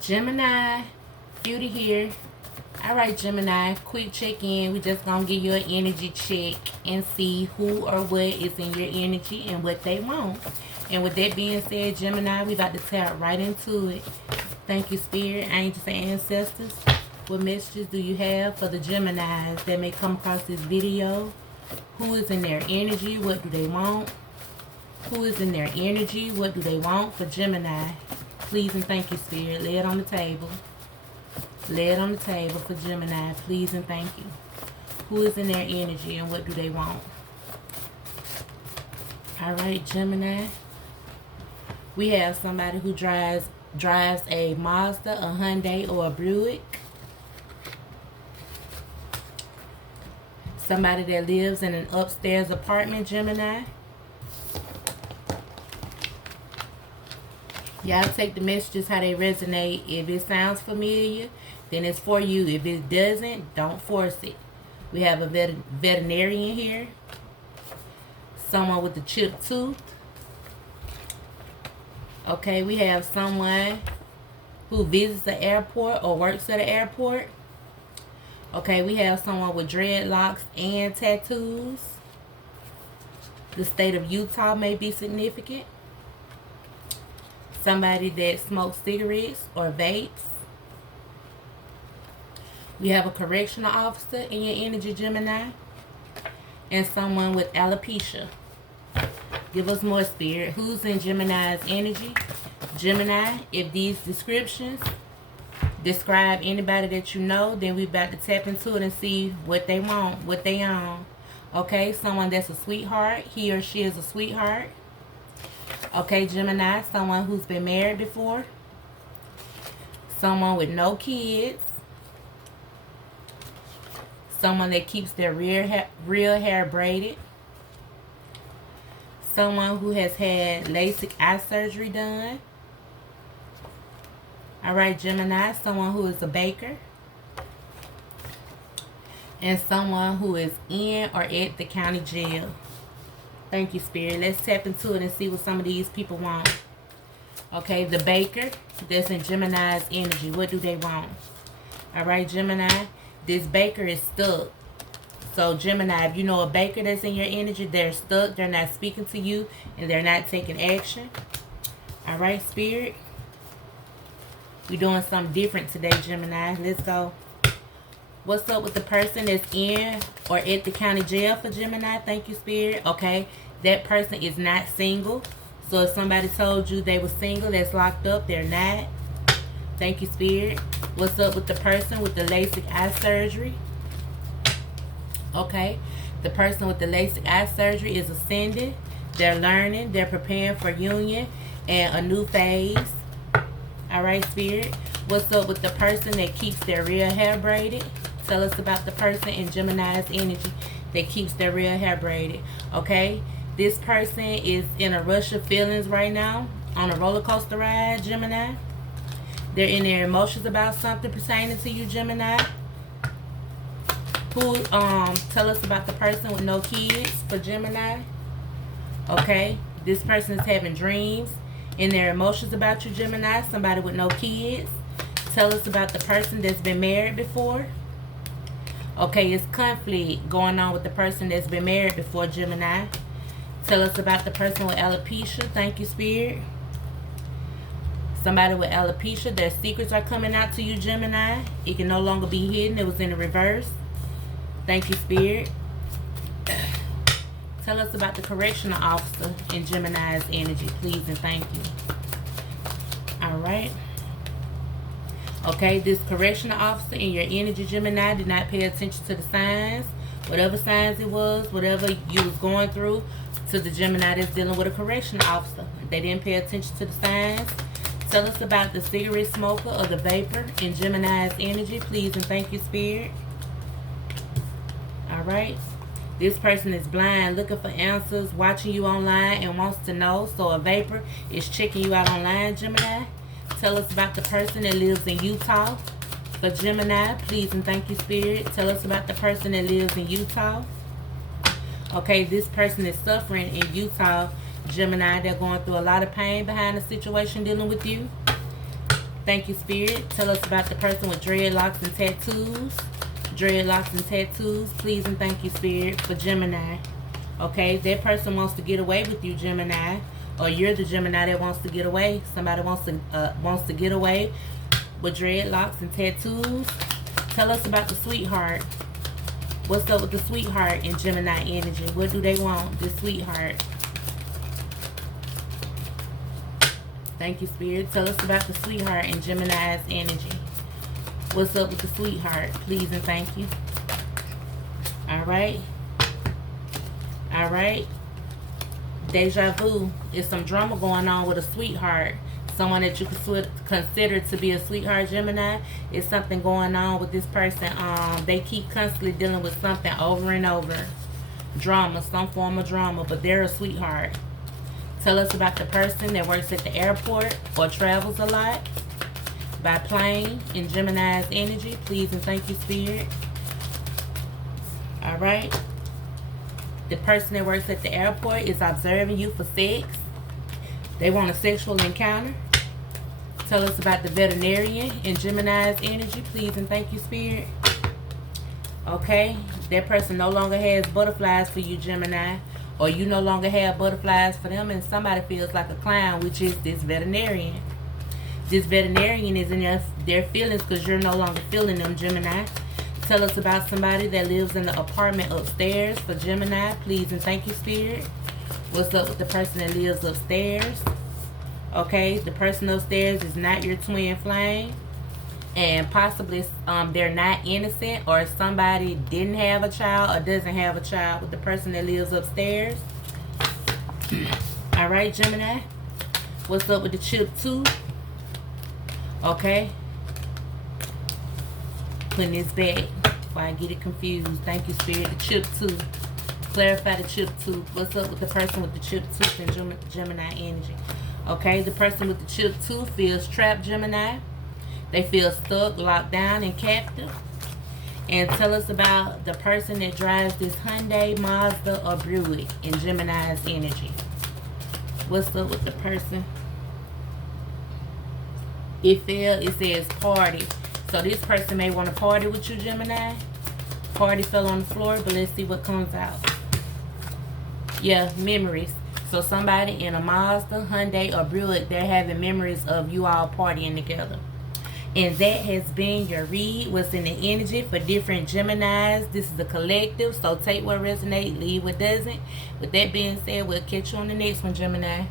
Gemini, Beauty here. Alright, Gemini, quick check in. We just gonna give you an energy check and see who or what is in your energy and what they want. And with that being said, Gemini, we about to tap right into it. Thank you, Spirit, Angels, and Ancestors. What messages do you have for the Geminis that may come across this video? Who is in their energy? What do they want? Who is in their energy? What do they want for Gemini? Please and thank you, Spirit. Lay it on the table. Lay it on the table for Gemini. Please and thank you. Who is in their energy and what do they want? Alright, Gemini. We have somebody who drives a Mazda, a Hyundai, or a Buick. Somebody that lives in an upstairs apartment, Gemini. Y'all take the messages how they resonate. If it sounds familiar, then it's for you. If it doesn't, don't force it. We have a veterinarian here. Someone with a chipped tooth. Okay, we have someone who visits the airport or works at the airport. Okay, we have someone with dreadlocks and tattoos. The state of Utah may be significant. Somebody that smokes cigarettes or vapes. We have a correctional officer in your energy, Gemini. And someone with alopecia. Give us more, Spirit. Who's in Gemini's energy? Gemini, if these descriptions describe anybody that you know, then we're about to tap into it and see what they want, what they own. Okay, someone that's a sweetheart. He or she is a sweetheart. Okay, Gemini, someone who's been married before. Someone with no kids. Someone that keeps their real hair braided. Someone who has had LASIK eye surgery done. Alright, Gemini, someone who is a baker. And someone who is in or at the county jail. Thank you, Spirit. Let's tap into it and see what some of these people want. Okay, the baker that's in Gemini's energy. What do they want? Alright, Gemini, this baker is stuck. So, Gemini, if you know a baker that's in your energy, they're stuck. They're not speaking to you and they're not taking action. Alright, Spirit. We're doing something different today, Gemini. Let's go. What's up with the person that's in or at the county jail for Gemini? Thank you, Spirit. Okay, that person is not single. So if somebody told you they were single, that's locked up, they're not. Thank you, Spirit. What's up with the person with the LASIK eye surgery? Okay, the person with the LASIK eye surgery is ascending. They're learning. They're preparing for union and a new phase. Alright, Spirit. What's up with the person that keeps their real hair braided? Tell us about the person in Gemini's energy that keeps their real hair braided. Okay? This person is in a rush of feelings right now. On a roller coaster ride, Gemini. They're in their emotions about something pertaining to you, Gemini. Who, tell us about the person with no kids for Gemini. Okay? This person is having dreams in their emotions about you, Gemini. Somebody with no kids. Tell us about the person that's been married before. Okay, it's conflict going on with the person that's been married before, Gemini. Tell us about the person with alopecia. Thank you, Spirit. Somebody with alopecia, their secrets are coming out to you, Gemini. It can no longer be hidden. It was in the reverse. Thank you, Spirit. Tell us about the correctional officer in Gemini's energy, please and thank you. Alright. Okay, this correctional officer in your energy, Gemini, did not pay attention to the signs. Whatever signs it was, whatever you was going through, to the Gemini that's dealing with a correctional officer. They didn't pay attention to the signs. Tell us about the cigarette smoker or the vapor in Gemini's energy, please and thank you, Spirit. Alright. This person is blind, looking for answers, watching you online and wants to know. So a vapor is checking you out online, Gemini. Tell us about the person that lives in Utah. For Gemini, please and thank you, Spirit. Tell us about the person that lives in Utah. Okay, this person is suffering in Utah, Gemini. They're going through a lot of pain behind the situation dealing with you. Thank you, Spirit. Tell us about the person with dreadlocks and tattoos. Dreadlocks and tattoos. Please and thank you, Spirit, for Gemini. Okay, that person wants to get away with you, Gemini. Or you're the Gemini that wants to get away. Somebody wants to get away with dreadlocks and tattoos. Tell us about the sweetheart. What's up with the sweetheart in Gemini energy? What do they want, the sweetheart? Thank you, Spirit. Tell us about the sweetheart in Gemini's energy. What's up with the sweetheart? Please and thank you. Alright. Alright. Deja vu. There's some drama going on with a sweetheart. Someone that you consider to be a sweetheart, Gemini. It's something going on with this person. They keep constantly dealing with something over and over. Drama, some form of drama, but they're a sweetheart. Tell us about the person that works at the airport or travels a lot by plane in Gemini's energy. Please and thank you, Spirit. Alright. The person that works at the airport is observing you for sex. They want a sexual encounter. Tell us about the veterinarian in Gemini's energy. Please and thank you, Spirit. Okay. That person no longer has butterflies for you, Gemini. Or you no longer have butterflies for them, and somebody feels like a clown, which is this veterinarian. This veterinarian is in their feelings because you're no longer feeling them, Gemini. Tell us about somebody that lives in the apartment upstairs for Gemini. Please and thank you, Spirit. What's up with the person that lives upstairs? Okay, the person upstairs is not your twin flame. And possibly they're not innocent, or somebody didn't have a child or doesn't have a child with the person that lives upstairs. Alright, Gemini. What's up with the chip tooth? Okay. Putting this back before I get it confused. Thank you, Spirit. The chip tooth. Clarify the chip tooth. What's up with the person with the chip tooth in Gemini energy? Okay, the person with the chip tooth feels trapped, Gemini. They feel stuck, locked down, and captive. And tell us about the person that drives this Hyundai, Mazda, or Buick in Gemini's energy. What's up with the person? It says party. So this person may want to party with you, Gemini. Party fell on the floor, but let's see what comes out. Yeah, memories. So somebody in a Mazda, Hyundai, or Buick, they're having memories of you all partying together. And that has been your read. What's in the energy for different Geminis. This is a collective, so take what resonates, leave what doesn't. With that being said, we'll catch you on the next one, Gemini.